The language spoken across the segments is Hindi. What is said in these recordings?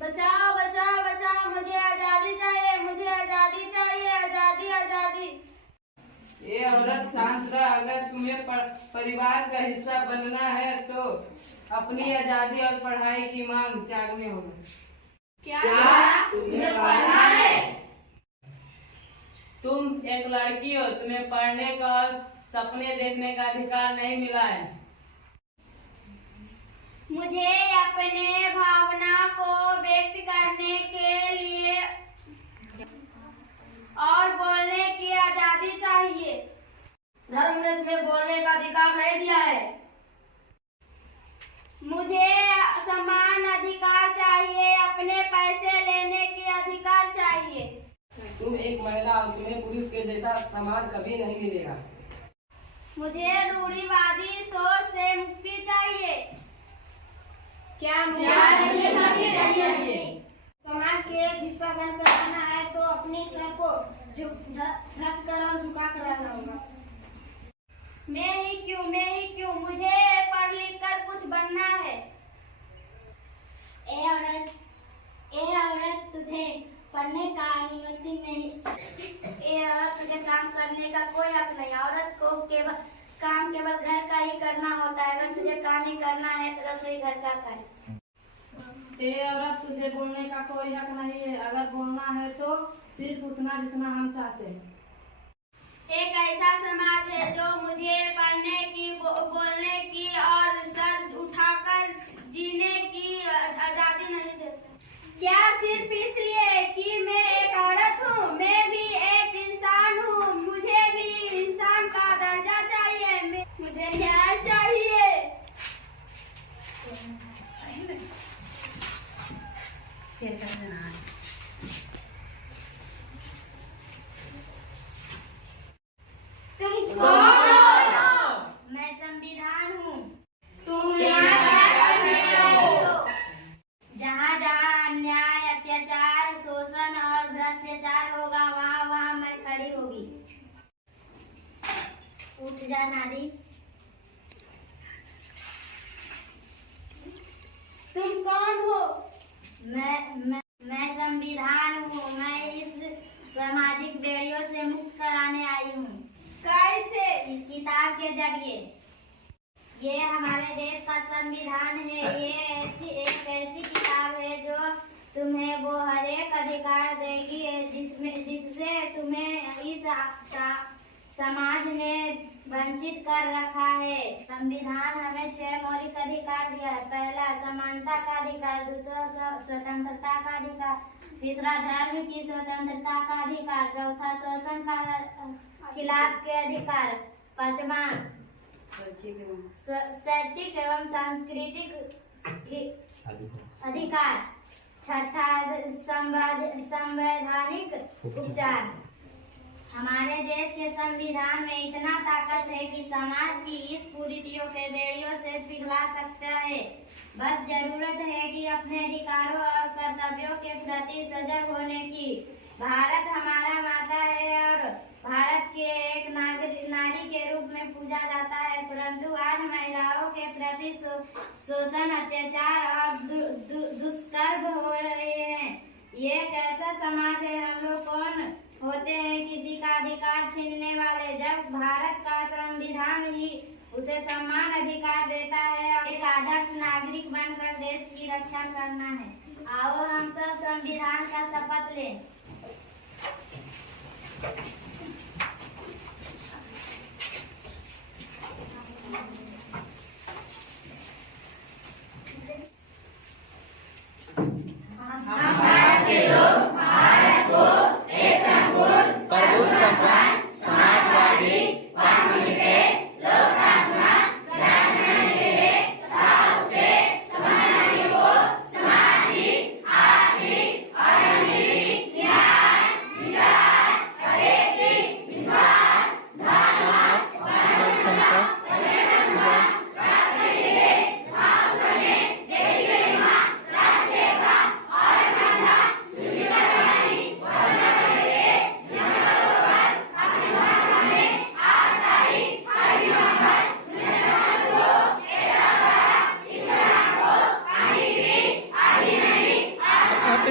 बचाओ बचाओ बचाओ, मुझे आजादी चाहिए, मुझे आजादी चाहिए, आजादी आजादी। ये औरत शांत रह। अगर तुम्हें परिवार का हिस्सा बनना है तो अपनी आजादी और पढ़ाई की मांग त्यागनी होगी। क्या तुम्हें पढ़ना है? तुम एक लड़की हो, तुम्हें पढ़ने का और सपने देखने का अधिकार नहीं मिला है। मुझे अपने भावना को व्यक्त करने के लिए और बोलने की आजादी चाहिए। धर्म ने तुम्हें बोलने का अधिकार नहीं दिया है। मुझे समान अधिकार चाहिए, अपने पैसे लेने के अधिकार चाहिए। तुम एक महिला हो, तुम्हें पुरुष के जैसा सम्मान कभी नहीं मिलेगा। मुझे रूढ़िवादी सोच से मुक्ति चाहिए। क्या मुझे चाहिए? समाज के एक हिस्सा बनकर रहना है तो अपने सर को ढक कर और झुका कर रहना होगा। मैं ही क्यों, मुझे पढ़ लिख कर कुछ बनना है। ए औरत तुझे पढ़ने का अनुमति नहीं। ए औरत तुझे काम करने का कोई हक नहीं। औरत को काम केवल घर का ही करना होता है। अगर तुझे काम ही करना है तो रसोई घर का कर। ये औरत तुझे बोलने का कोई हक नहीं है। अगर बोलना है तो सिर्फ उतना जितना हम चाहते हैं। एक ऐसा समाज है जो मुझे पढ़ने की, बोलने की और सर उठाकर जीने की आजादी नहीं देता। क्या सिर्फ इसलिए कि मैं एक औरत हूँ? मैं भी एक इंसान हूँ, मुझे भी इंसान का दर्जा चाहिए, मुझे न्याय चाहिए। तुम कौन हो? मैं संविधान हूँ। तुम यहाँ क्या कर रहे हो? जहाँ जहाँ अन्याय, अत्याचार, शोषण और भ्रष्टाचार होगा वहाँ वहाँ मैं खड़ी होगी। उठ जा नारी। तुम कौन हो? मैं संविधान हूँ। मैं इस सामाजिक बेड़ियों से मुक्त कराने आई हूँ। कैसे? इस किताब के जरिए। ये हमारे देश का संविधान है। ये एक ऐसी किताब है जो तुम्हें वो हर एक अधिकार देगी जिससे तुम्हें इस समाज ने वंचित कर रखा है। संविधान हमें 6 मौलिक अधिकार दिया है। पहला समानता का अधिकार, दूसरा स्वतंत्रता का अधिकार, तीसरा धर्म की स्वतंत्रता का अधिकार, चौथा शोषण का खिलाफ के अधिकार, पांचवा शैक्षिक एवं सांस्कृतिक अधिकार, छठा संवैधानिक उपचार। हमारे देश के संविधान में इतना ताकत है कि समाज की इस कुरीतियों के बेड़ियों से पिघला सकता है। बस जरूरत है कि अपने अधिकारों और कर्तव्यों के प्रति सजग होने की। भारत हमारा माता है और भारत के एक नारी के रूप में पूजा जाता है, परंतु आज महिलाओं के प्रति शोषण, अत्याचार और दुष्कर्म हो रहे हैं। ये कैसा समाज है? हम लोग कौन होते हैं किसी का अधिकार छीनने वाले? जब भारत का संविधान ही उसे समान अधिकार देता है और एक आदर्श नागरिक बनकर देश की रक्षा करना है। आओ हम सब संविधान का शपथ लें।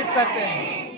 करते हैं।